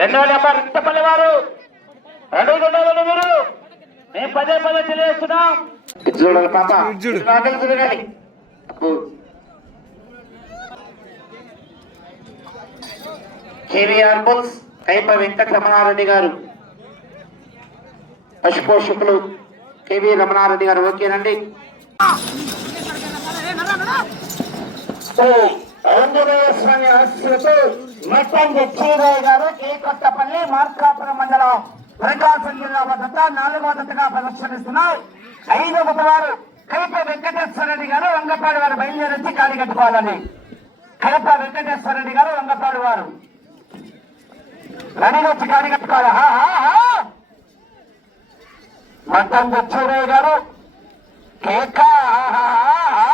రెండవ నెంబర్ రిట్టపల్లి వారు. రెండు మీరు. మేము పదే పదే తెలియజేస్తున్నాం. చూడాలి పాప. తిరగాలి. కేవీఆర్ బుల్స్ కైప వెంకట రమణారెడ్డి గారు. పశుపోషకులు కేవీ రమణారెడ్డి గారు ఓకేనండి. శ్రీ ఆంజనేయ స్వామి మట్టం గారు కే కొత్తపల్లి మార్కాపురం మండలం ప్రకాశం జిల్లా భద్రత నాలుగవ జతగా ప్రదర్శనిస్తున్నారు ఐదవ వారు కైప వెంకటేశ్వర రెడ్డి గారు వంగపాడు వారు బయలుదేరించి ఖాళీ కట్టుకోవాలని. కైప వెంకటేశ్వర రెడ్డి గారు వంగపాడు వారు. రెడీ వచ్చి ఖాళీ కట్టుకోవాలి. హా, హా, గారు కేక హా, ఆహా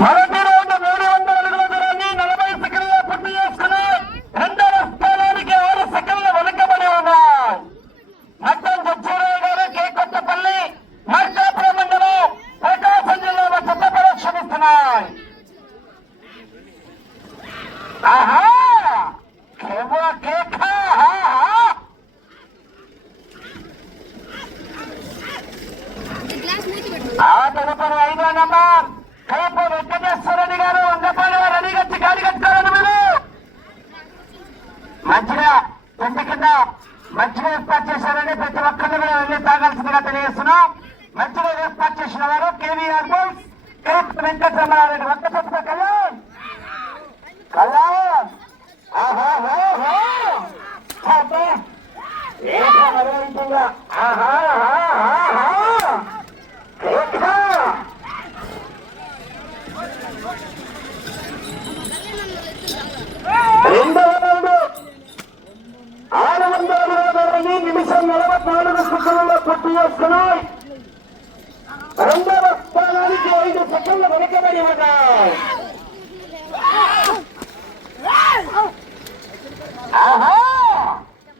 మొదటి రౌండ్ మూడు వందల అడుగుల దూరాన్ని నలభై సెకండ్ల పూర్తి చేసుకుని రెండవ స్థానానికి ఆరు సెకండ్ల వెనుకబడి ఉన్నాయి మట్టం జడ్జీరావు గారు కే కొత్తపల్లి మార్కాపురం మండలం ప్రకాశం జిల్లాలో చెత్త ప్రదర్శనిస్తున్నాయి ఆహా కేవల కేక ఆహా గ్లాస్ మూతి పెట్టు ఆ తదుపరి ఐదో నంబర్ కైపు వెంకటేశ్వరరెడ్డి గారు వందపాడు వారు రెడీ కట్టి గాడి కట్టారని మీరు మంచిగా ఇంటి కింద మంచిగా ఏర్పాటు చేశారని ప్రతి ఒక్కరిని కూడా వెళ్ళి తాగాల్సిందిగా తెలియజేస్తున్నాం మంచిగా ఏర్పాటు చేసిన వారు కేవీఆర్ బోల్స్ కైపు వెంకటరమణారెడ్డి ఒక్క చెత్త కళ్యాణ్ కళ్యాణ్ ఆహా హో, హో. అబ్బే. ఏంటో మరోవిధంగా. ఆహా ఆహా ఆహా కేక. రెండవ రౌండ్. ఆరు వందల అరవై నిమిషం నలభై నాలుగు సెకండ్లలో పూర్తి చేసుకున్నాయి రెండవ స్థానానికి ఐదు సెకండ్లు వెనకబడి ఉన్నాయి. ఆహా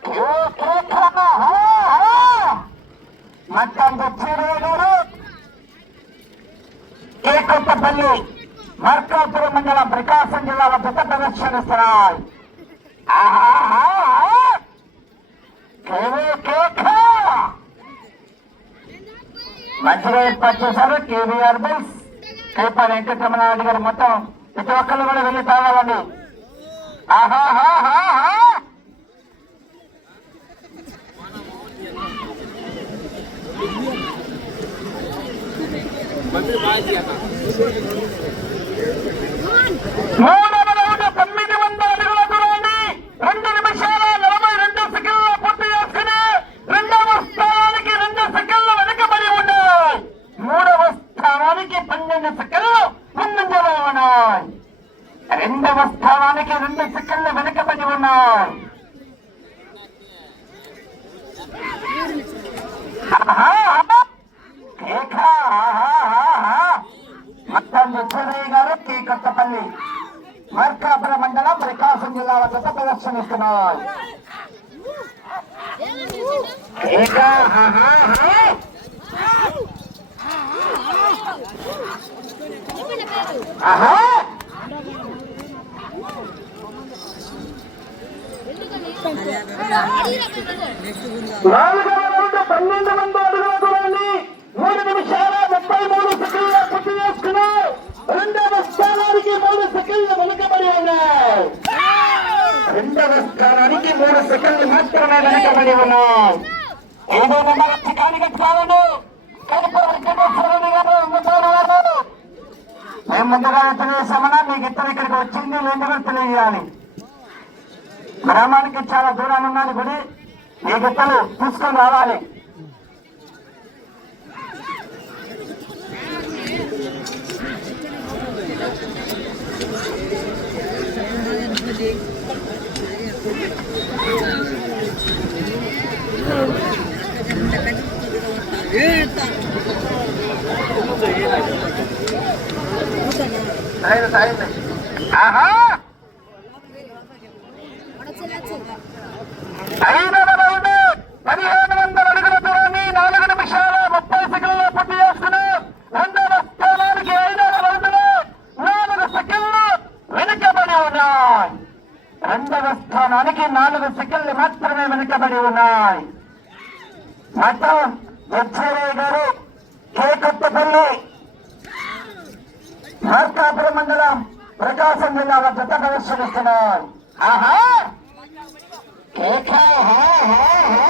ఏ కేక, ఆహా, ఆహా. మట్టం తెచ్చారు గారు కేకొత్తపల్లి మార్కాపురం మండలం ప్రకాశం జిల్లాలో జత ప్రదర్శనిస్తున్నాయి. ఆహాహా! మధ్యలో ఏర్పాటు చేశారు కేవీఆర్ బిల్స్. కేప వెంకటరమణారెడ్డి గారు మొత్తం ప్రతి ఒక్కరు కూడా వెళ్ళి తాగాలండి ఆహాహాహాహా! మూడవ రౌండ్ తొమ్మిది వందల అడుగుల దూరాన్ని రెండు నిమిషాల నలభై రెండు సెకండ్ల పూర్తి చేసుకుని రెండవ స్థానానికి రెండు సెకండ్లు వెనుకబడి ఉన్నాయి మూడవ ఆహా! ముచ్చరయ్య గారు కే కొత్తపల్లి. మార్కాపురం మండలం ప్రకాశం జిల్లా వద్ద ప్రదర్శనిస్తున్నారు! చెప్పిన పేరు ఆహా! ఎందుకని అడిగిన పెట్టుకో నాలుగవ రౌండ్ పన్నెండు మంది అడుగుల దూరాన్ని మూడు నిమిషాల ముప్పై మూడు సెకండ్ల పూర్తి చేసుకున్నారు రెండవ స్థానానికి మూడు సెకండ్లు వెనుకబడి ఉన్నాయి రెండవ స్థానానికి మూడు సెకండ్లు మాత్రమే వెనుకబడి ఉన్నాం. ఏదో నెంబర్ వచ్చి కాని మేము ముందుగా తెలియజేశామన్నా మీకు ఇద్దరు ఇక్కడికి వచ్చింది లేదు కూడా తెలియజేయాలి. గ్రామానికి చాలా దూరాన్ని ఉన్నది గుడి. మీకు ఇద్దరు తీసుకొని రావాలి. Ayun, ayun. ప్రకాశం జిల్లా వద్ద ప్రదర్శనిస్తున్నారు ఆహా! కేక హా, హా, హా.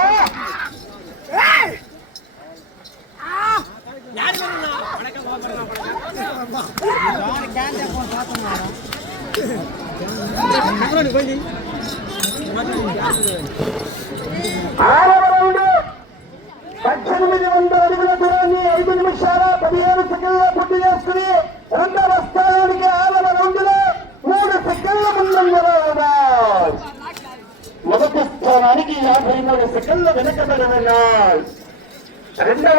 ఆరవ రౌండ్ పద్దెనిమిది వందల అడుగుల దూరాన్ని ఐదు నిమిషాల పదిహేను సెకండ్ల పూర్తి చేసుకుని రెండవ స్థానానికి ఆరవ రౌండ్లో మూడు సెకండ్ల ముందంజలో ఉన్నారు మొదటి స్థానానికి యాభై మూడు సెకండ్లు వెనుకబడి ఉన్నాయి రెండవ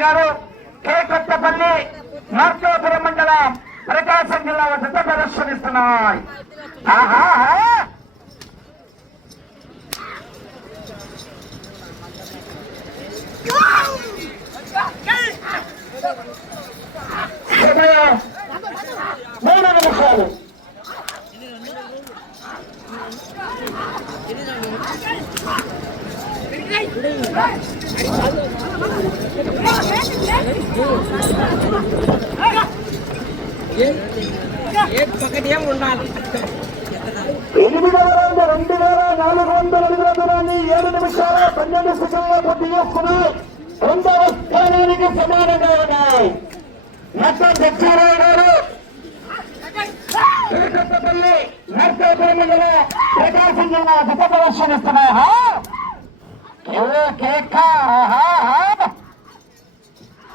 గారు కే కొత్తపల్లి మార్కాపురం మండలం ప్రకాశం జిల్లా వద్ద ప్రదర్శనిస్తున్నాయి ఆహాహా! సమయం మూడు నిమిషాలు ఏ పక్కన ఏం ఉండాలి ఎనిమిదవ రౌండ్ రెండు వేల నాలుగు వందల అడుగుల దూరాన్ని ఏడు నిమిషాల పన్నెండు సెకండ్ల పూర్తి చేసుకుని రెండవ స్థానానికి సమానంగా ఉన్నాయి నష్టం తెచ్చారావు గారు తిరుపతిపల్లి నర్సాపురం మండలం ప్రకాశం జిల్లా గత ప్రదర్శనిస్తున్నాయా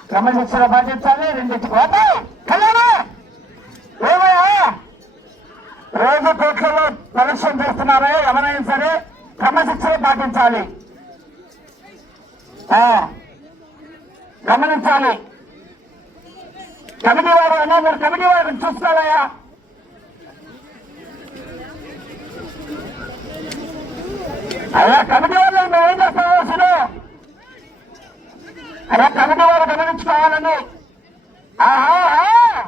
క్రమశిక్షణ పాటించాలి రెండింటి కోట కళ్యాణ ఏమయ్యా రోజు కోట్లలో ప్రదర్శన చేస్తున్నారే ఎవరైనా సరే క్రమశిక్షణ పాటించాలి. గమనించాలి. కమిటీ వారు అన్నా మీరు కమిటీ వారిని చూసుకోవాలయ్యా. అయ్యా కమిటీ వాళ్ళు మేము ఏం అసలు అయ్యా కమిటీ వారు గమనించుకోవాలని. ఆహా ఆహా.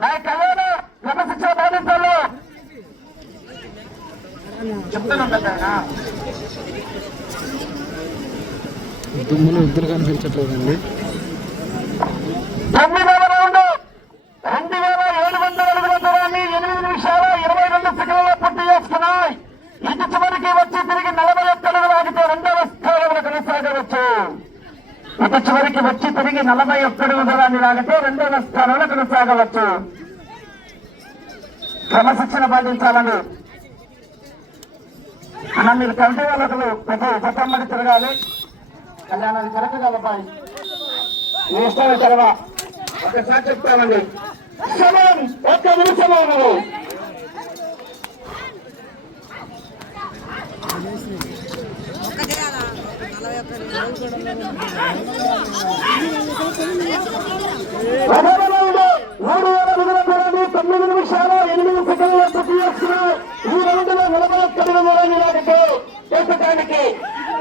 నా కళ్యాణ క్రమశిక్షణ పాటించాలి చెప్తున్నాం కదా దుమ్ములు ఇద్దరు కనిపించట్లేదండి ఇటు చివరికి వచ్చి తిరిగి నలభై ఒక్క అడుగులు ఆగితే రెండవ స్థానంలో కొనసాగవచ్చు. ఇటు చివరికి వచ్చి తిరిగి నలభై ఒక్క అడుగుల దూరాన్ని లాగితే రెండవ స్థానంలో కొనసాగవచ్చు. క్రమశిక్షణ పాటించాలని అన్న మీరు కమిటీ వాళ్ళకు పెద్ద ఉపసంబడి తిరగాలి కళ్యాణాన్ని కరెక్ట్ కలపాలి మీ ఇష్టమే తెరవా ఒకసారి చెప్తామండి. సమయం ఒక్క నిమిషమే ఉన్నది. మూడు వేల తొమ్మిది నిమిషాలు ఎనిమిది సెకండ్ల పూర్తి చేస్తున్నాయి ఈ రౌండ్లో నలభై ఒక్క అడుగుల దూరాన్ని లాగితే దేశకానికి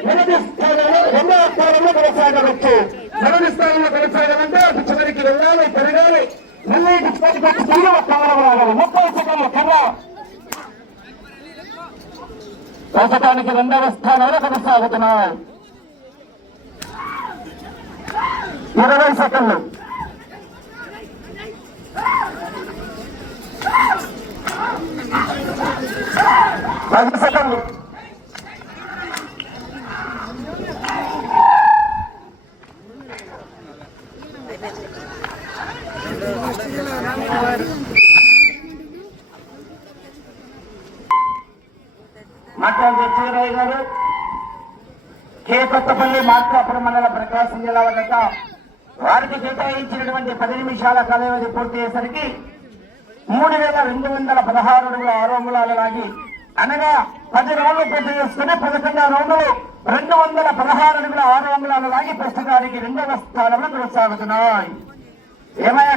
మొదటి స్థానంలో రెండవ స్థానంలో కొనసాగవచ్చు. మొదటి స్థానంలో కొనసాగాలంటే అటు చివరికి వెళ్ళాలి పెరగాలి మళ్ళీ ఇటు చివరికి వచ్చి తిరిగి ముప్పై సెకండ్ల కర్ర ప్రస్తుతానికి రెండవ స్థానంలో కొనసాగుతున్నాయి. ఇరవై సెకండ్లు. పది సెకండ్లు. కే మార్కాపురం మండల ప్రకాశం జిల్లా వద్ద వారికి కేటాయించినటువంటి పది నిమిషాల కాలేజీ పూర్తి అయ్యేసరికి మూడు వేల రెండు వందల పదహారు అడుగుల ఆరు అంగుళాలు లాగి అనగా పది రౌండ్లు పూర్తి చేసుకుని పదకొండు రౌండ్లు రెండు వందల పదహారు అడుగుల ఆరు అంగుళాలు లాగి ప్రస్తుతానికి రెండవ స్థానంలో కొనసాగుతున్నాయి. ఏమయ్యా